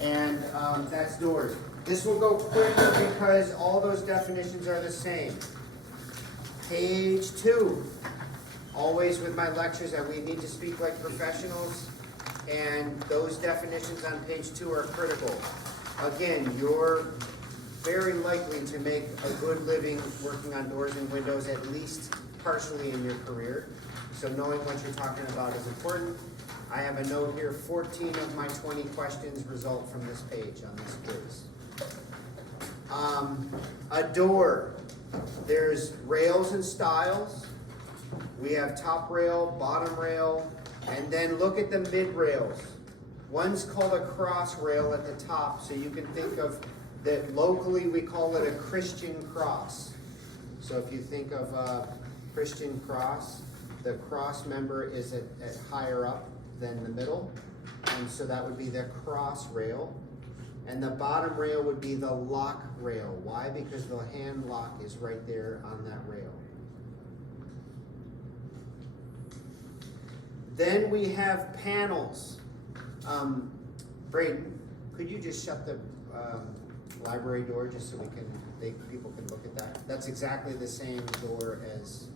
And that's doors. This will go quicker because all those definitions are the same. Page 2. Always with my lectures that we need to speak like professionals, and those definitions on page 2 are critical. Again, you're very likely to make a good living working on doors and windows, at least partially in your career. So knowing what you're talking about is important. I have a note here, 14 of my 20 questions result from this page on this quiz. A door. There's rails and stiles. We have top rail, bottom rail, and then look at the mid rails. One's called a cross rail at the top, so you can think of that locally we call it a Christian cross. So if you think of a Christian cross, the cross member is at higher up than the middle, and so that would be the cross rail. And the bottom rail would be the lock rail. Why? Because the hand lock is right there on that rail. Then we have panels. Braden, could you just shut the library door just so people can look at that? That's exactly the same door as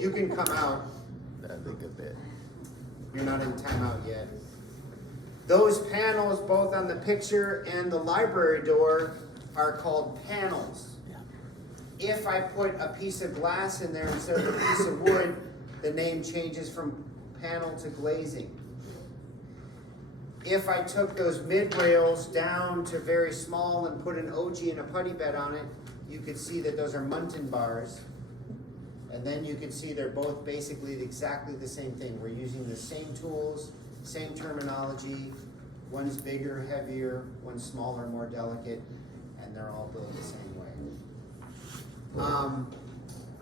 you can come out. That'd be a good bit. You're not in timeout yet. Those panels, both on the picture and the library door, are called panels. Yeah. If I put a piece of glass in there instead of a piece of wood, the name changes from panel to glazing. If I took those mid rails down to very small and put an OG and a putty bed on it, you could see that those are muntin bars. And then you can see they're both basically exactly the same thing. We're using the same tools, same terminology. One's bigger, heavier, one's smaller, more delicate, and they're all built the same way.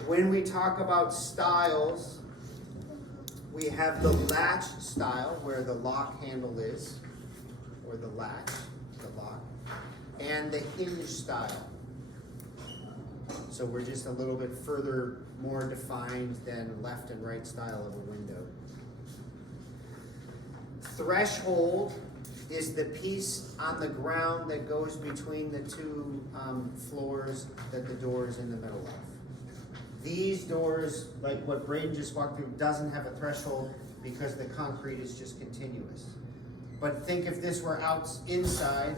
When we talk about styles, we have the latch style, where the lock handle is, or the latch, the lock, and the hinge style. So we're just a little bit further, more defined than left and right style of a window. Threshold is the piece on the ground that goes between the two floors that the door is in the middle of. These doors, like what Braden just walked through, doesn't have a threshold because the concrete is just continuous. But think if this were inside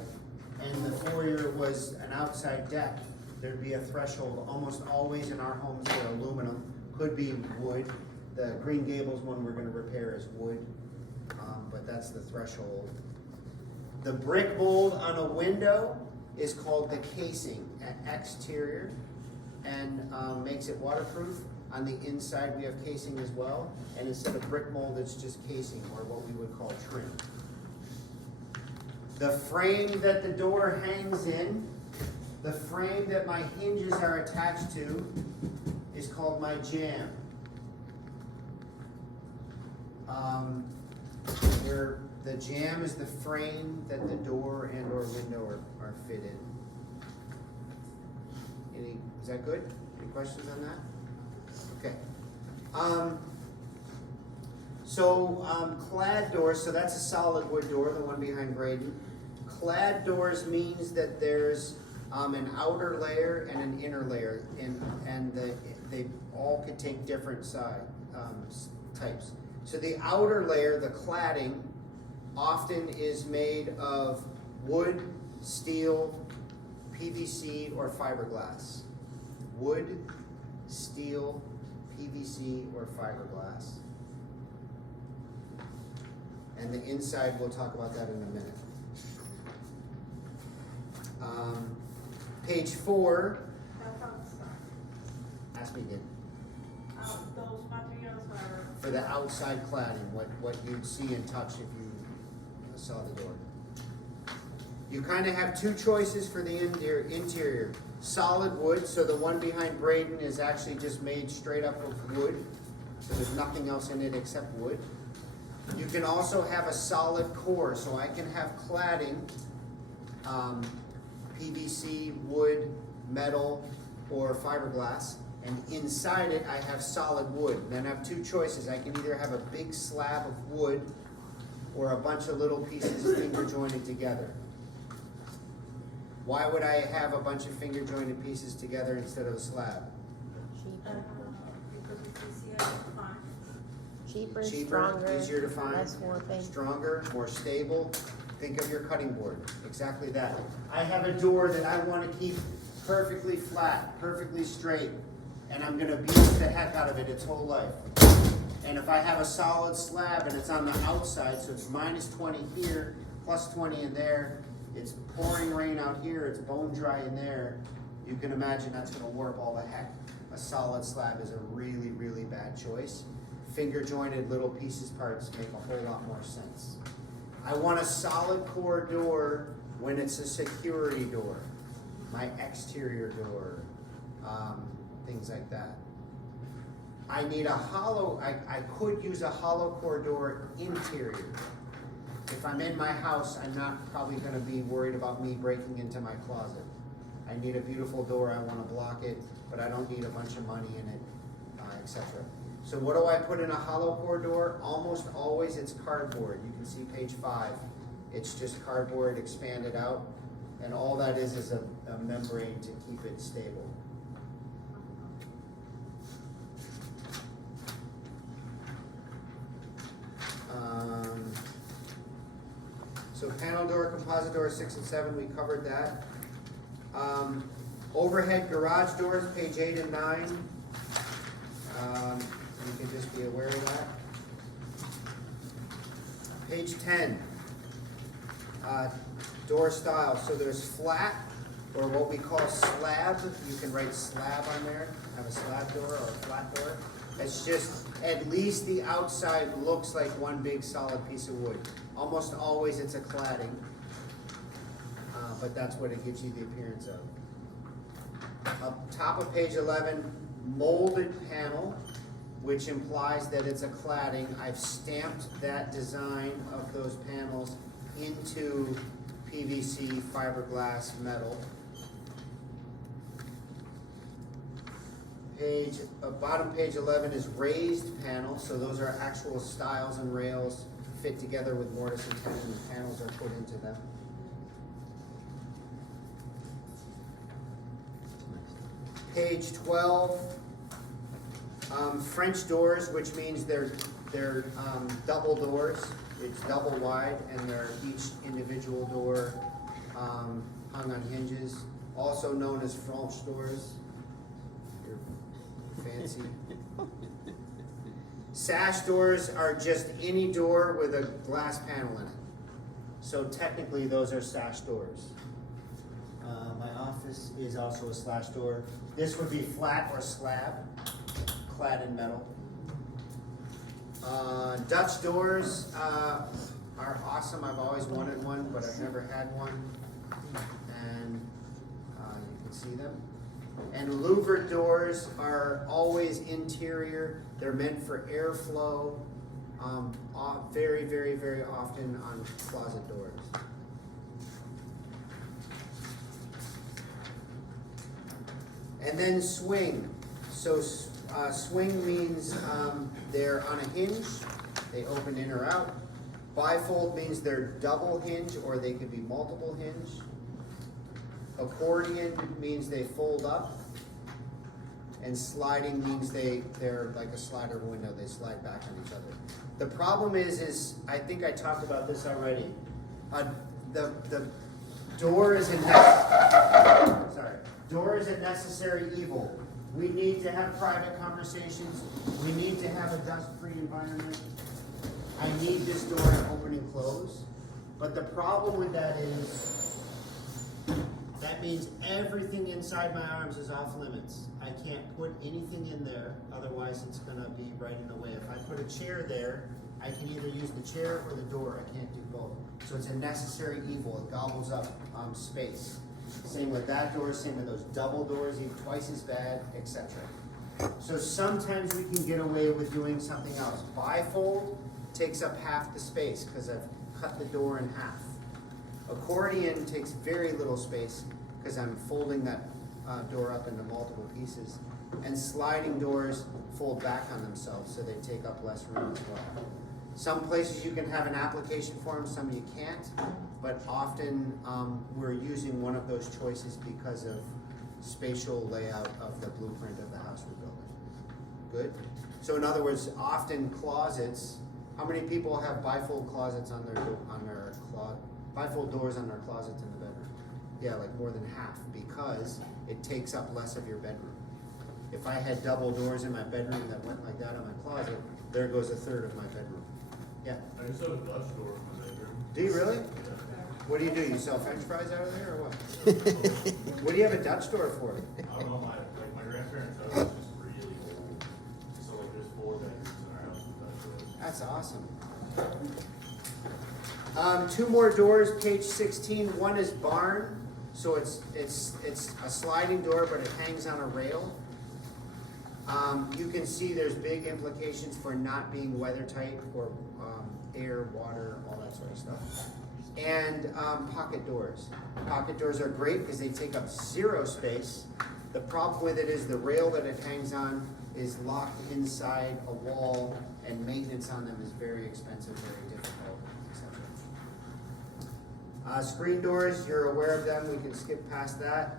and the foyer was an outside deck, there'd be a threshold. Almost always in our homes they're aluminum, could be wood. The Green Gables one we're going to repair is wood, but that's the threshold. The brick mold on a window is called the casing, an exterior, and makes it waterproof. On the inside we have casing as well, and instead of brick mold it's just casing, or what we would call trim. The frame that the door hangs in, the frame that my hinges are attached to, is called my jamb. Where the jamb is the frame that the door and or window are fit in. Is that good? Any questions on that? Okay. Clad doors, so that's a solid wood door, the one behind Braden. Clad doors means that there's an outer layer and an inner layer, and they all could take different types. So the outer layer, the cladding, often is made of wood, steel, PVC, or fiberglass. Wood, steel, PVC, or fiberglass. And the inside, we'll talk about that in a minute. Page 4. That's outside. Ask me again. Those materials are... For the outside cladding, what you'd see and touch if you saw the door. You kind of have two choices for the interior. Solid wood, so the one behind Braden is actually just made straight up of wood. So there's nothing else in it except wood. You can also have a solid core, so I can have cladding, PVC, wood, metal, or fiberglass, and inside it I have solid wood. Then I have two choices. I can either have a big slab of wood or a bunch of little pieces finger jointed together? Why would I have a bunch of finger jointed pieces together instead of a slab? Because it's easier to find. Cheaper, Cheaper, stronger, easier to find, less warping. stronger, more stable. Think of your cutting board, exactly that. I have a door that I want to keep perfectly flat, perfectly straight, and I'm gonna beat the heck out of it its whole life. And if I have a solid slab and it's on the outside, so it's -20 here, +20 in there, it's pouring rain out here, it's bone dry in there, you can imagine that's gonna warp all the heck. A solid slab is a really, really bad choice. Finger jointed little pieces parts make a whole lot more sense. I want a solid core door when it's a security door, my exterior door, things like that. I need a hollow, I could use a hollow core door interior. If I'm in my house, I'm not probably gonna be worried about me breaking into my closet. I need a beautiful door, I wanna block it, but I don't need a bunch of money in it, etc. So what do I put in a hollow core door? Almost always it's cardboard. You can see page 5. It's just cardboard expanded out, and all that is a membrane to keep it stable. So panel door, composite door 6 and 7, we covered that. Overhead garage doors, page 8 and 9. You can just be aware of that. Page 10, door style. So there's flat, or what we call slab. You can write slab on there, have a slab door or a flat door. It's just, at least the outside looks like one big solid piece of wood. Almost always it's a cladding, but that's what it gives you the appearance of. Up top of page 11, molded panel, which implies that it's a cladding. I've stamped that design of those panels into PVC, fiberglass, metal. Bottom page 11 is raised panels, so those are actual stiles and rails fit together with mortise and tenon, and panels are put into them. Page 12, French doors, which means they're double doors. It's double wide, and they're each individual door hung on hinges, also known as French doors. You're fancy. Sash doors are just any door with a glass panel in it. So technically those are sash doors. My office is also a slash door. This would be flat or slab, clad in metal. Dutch doors are awesome. I've always wanted one, but I've never had one. And you can see them. And louvered doors are always interior. They're meant for airflow. Very, very, very often on closet doors. And then swing. So swing means they're on a hinge. They open in or out. Bifold means they're double hinge, or they could be multiple hinge. Accordion means they fold up. And sliding means they're like a slider window. They slide back on each other. The problem is I think I talked about this already. The door is door is a necessary evil. We need to have private conversations. We need to have a dust-free environment. I need this door to open and close. But the problem with that is, that means everything inside my arms is off limits. I can't put anything in there, otherwise it's gonna be right in the way. If I put a chair there, I can either use the chair or the door. I can't do both. So it's a necessary evil. It gobbles up space. Same with that door, same with those double doors, even twice as bad, etc. So sometimes we can get away with doing something else. Bifold takes up half the space because I've cut the door in half. Accordion takes very little space because I'm folding that door up into multiple pieces. And sliding doors fold back on themselves, so they take up less room as well. Some places you can have an application form, some you can't, but often, we're using one of those choices because of spatial layout of the blueprint of the house we're building. Good? So in other words, often closets, how many people have bifold closets on their bifold doors on their closets in the bedroom? Yeah, like more than half, because it takes up less of your bedroom. If I had double doors in my bedroom that went like that on my closet, there goes a third of my bedroom. Yeah. I just have a Dutch door in my bedroom. Do you really? Yeah. What do? You sell French fries out of there or what? What do you have a Dutch door for? I don't know, my grandparents' house is just really old. So like there's 4 bedrooms in our house with Dutch doors. That's awesome. 2 more doors, page 16. One is barn, so it's a sliding door, but it hangs on a rail. You can see there's big implications for not being weather tight for air, water, all that sort of stuff. And pocket doors. Pocket doors are great because they take up 0 space. The problem with it is the rail that it hangs on is locked inside a wall, and maintenance on them is very expensive, very difficult, etc. Screen doors, you're aware of them. We can skip past that.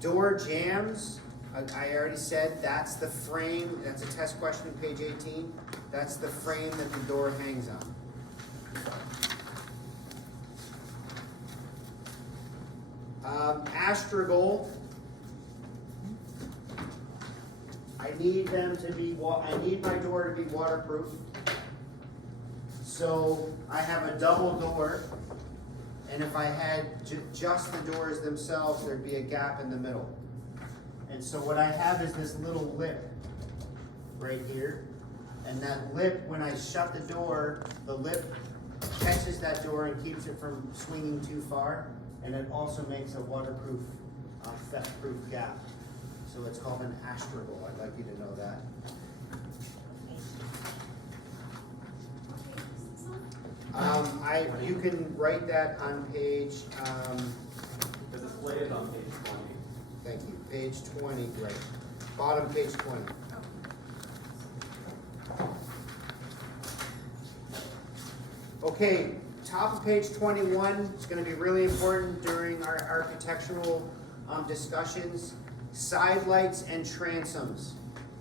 Door jambs, I already said that's the frame, that's a test question, page 18. That's the frame that the door hangs on. Astragal, I need my door to be waterproof. So I have a double door, and if I had just the doors themselves, there'd be a gap in the middle. And so what I have is this little lip right here. And that lip, when I shut the door, the lip catches that door and keeps it from swinging too far. And it also makes a waterproof, theft-proof gap. So it's called an astragal. I'd like you to know that. You can write that on page, The display is on page 20. thank you, page 20, great. Bottom page 20. Okay, top of page 21 is going to be really important during our architectural discussions. Side lights and transoms.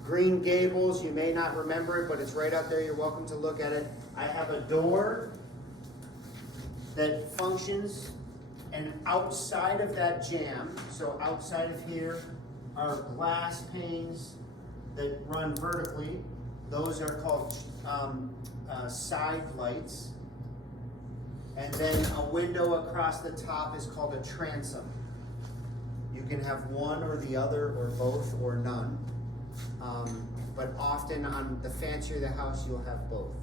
Green Gables, you may not remember it, but it's right up there. You're welcome to look at it. I have a door that functions, and outside of that jamb, so outside of here, are glass panes that run vertically. Those are called side lights. And then a window across the top is called a transom. You can have one or the other, or both, or none. But often on the fancier the house, you'll have both.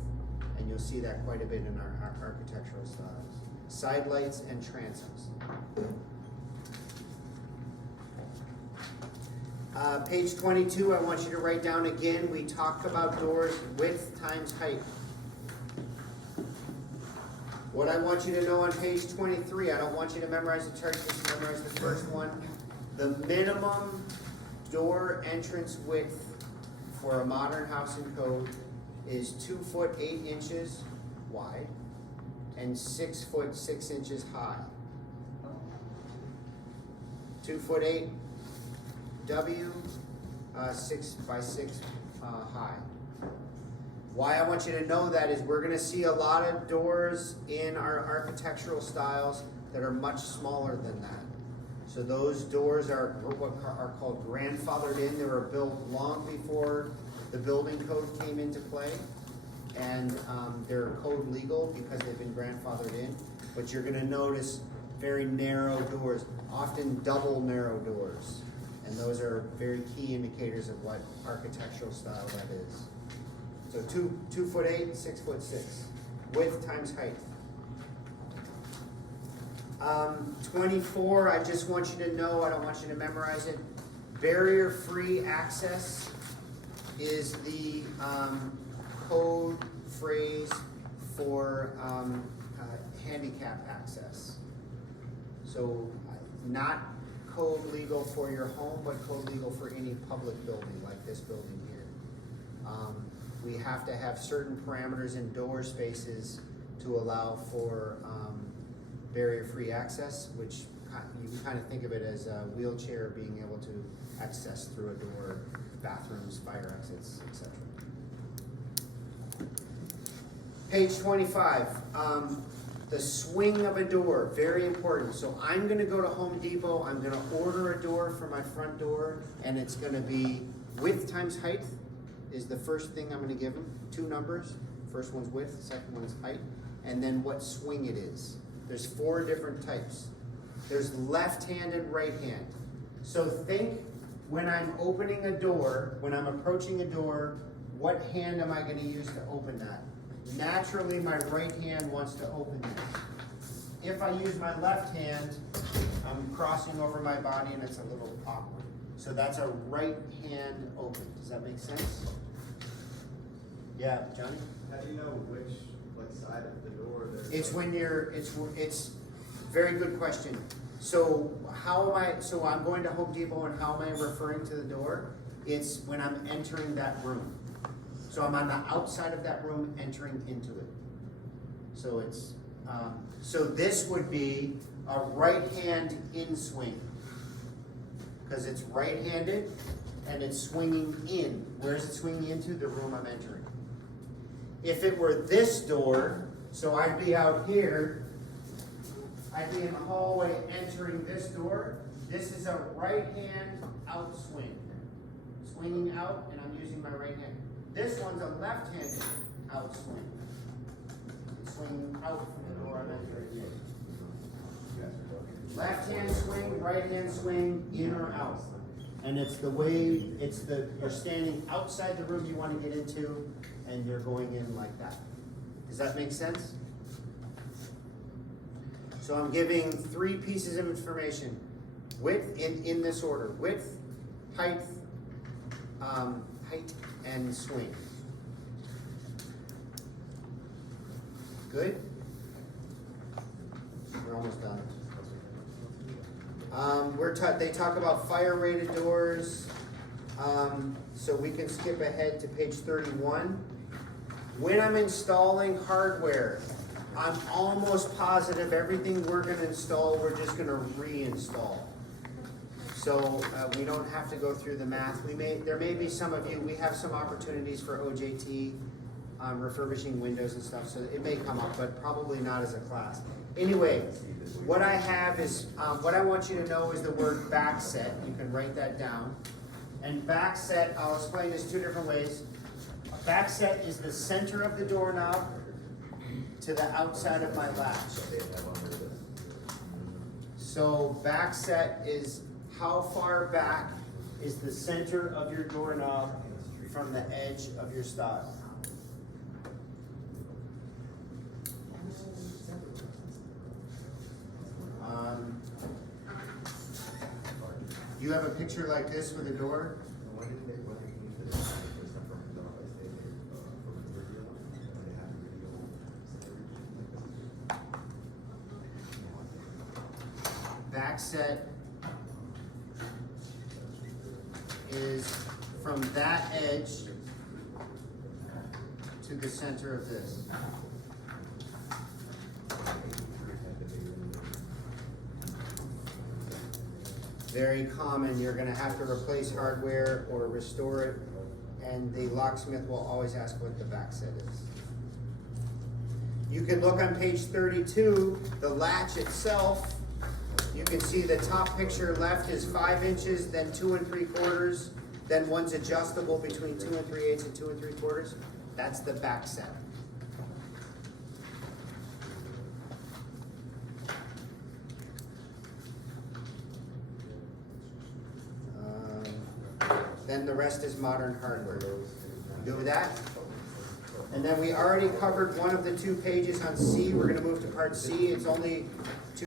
And you'll see that quite a bit in our architectural styles. Side lights and transoms. Page 22, I want you to write down again, we talked about doors width times height. What I want you to know on page 23, I don't want you to memorize the chart, just memorize the first one. The minimum door entrance width for a modern house in code is 2 foot 8 inches wide and 6 foot 6 inches high. 2 foot 8 W, 6 by 6 high. Why I want you to know that is we're going to see a lot of doors in our architectural styles that are much smaller than that. So those doors are what are called grandfathered in. They were built long before the building code came into play. And they're code legal because they've been grandfathered in. But you're going to notice very narrow doors, often double narrow doors. And those are very key indicators of what architectural style that is. So 2 foot 8, 6 foot 6. Width times height. 24, I just want you to know, I don't want you to memorize it. Barrier-free access is the code phrase for handicap access. So not code legal for your home, but code legal for any public building like this building here. we have to have certain parameters in door spaces to allow for, barrier-free access, which you can kind of think of it as a wheelchair being able to access through a door, bathrooms, fire exits, etc. Page 25, the swing of a door, very important. So I'm gonna go to Home Depot, I'm gonna order a door for my front door, and it's gonna be width times height is the first thing I'm gonna give them, 2 numbers. First one's width, the second one's height, and then what swing it is. There's 4 different types. There's left hand and right hand. So think when I'm opening a door, when I'm approaching a door, what hand am I gonna use to open that? Naturally, my right hand wants to open this. If I use my left hand, I'm crossing over my body and it's a little awkward. So that's a right hand open. Does that make sense? Yeah, Johnny? How do you know which side of the door there's? It's when you're, it's very good question. So so I'm going to Home Depot and how am I referring to the door? It's when I'm entering that room. So I'm on the outside of that room entering into it. So it's, so this would be a right hand in swing. Because it's right-handed and it's swinging in. Where is it swinging into? The room I'm entering. If it were this door, so I'd be out here, I'd be in the hallway entering this door. This is a right hand out swing. Swinging out, and I'm using my right hand. This one's a left-handed out swing. It's swinging out from the door I'm entering in. Left hand swing, right hand swing, in or out. And it's the way, you're standing outside the room you want to get into, and you're going in like that. Does that make sense? So I'm giving 3 pieces of information. Width, in this order. Width, height, and swing. Good? We're almost done. They talk about fire-rated doors, so we can skip ahead to page 31. When I'm installing hardware, I'm almost positive everything we're gonna install, we're just gonna reinstall. So we don't have to go through the math. There may be some of you, we have some opportunities for OJT, refurbishing windows and stuff, so it may come up, but probably not as a class. Anyway, what I have is, what I want you to know is the word backset. You can write that down. And backset, I'll explain this 2 different ways. Backset is the center of the doorknob to the outside of my latch. So backset is how far back is the center of your doorknob from the edge of your stile. You have a picture like this with a door? Backset is from that edge to the center of this. Very common, you're gonna have to replace hardware or restore it, and the locksmith will always ask what the backset is. You can look on page 32, the latch itself. You can see the top picture left is 5 inches, then 2 3/4, then one's adjustable between 2 3/8 and 2 3/4. That's the backset. Then the rest is modern hardware. Do that. And then we already covered one of the 2 pages on C. We're gonna move to part C. It's only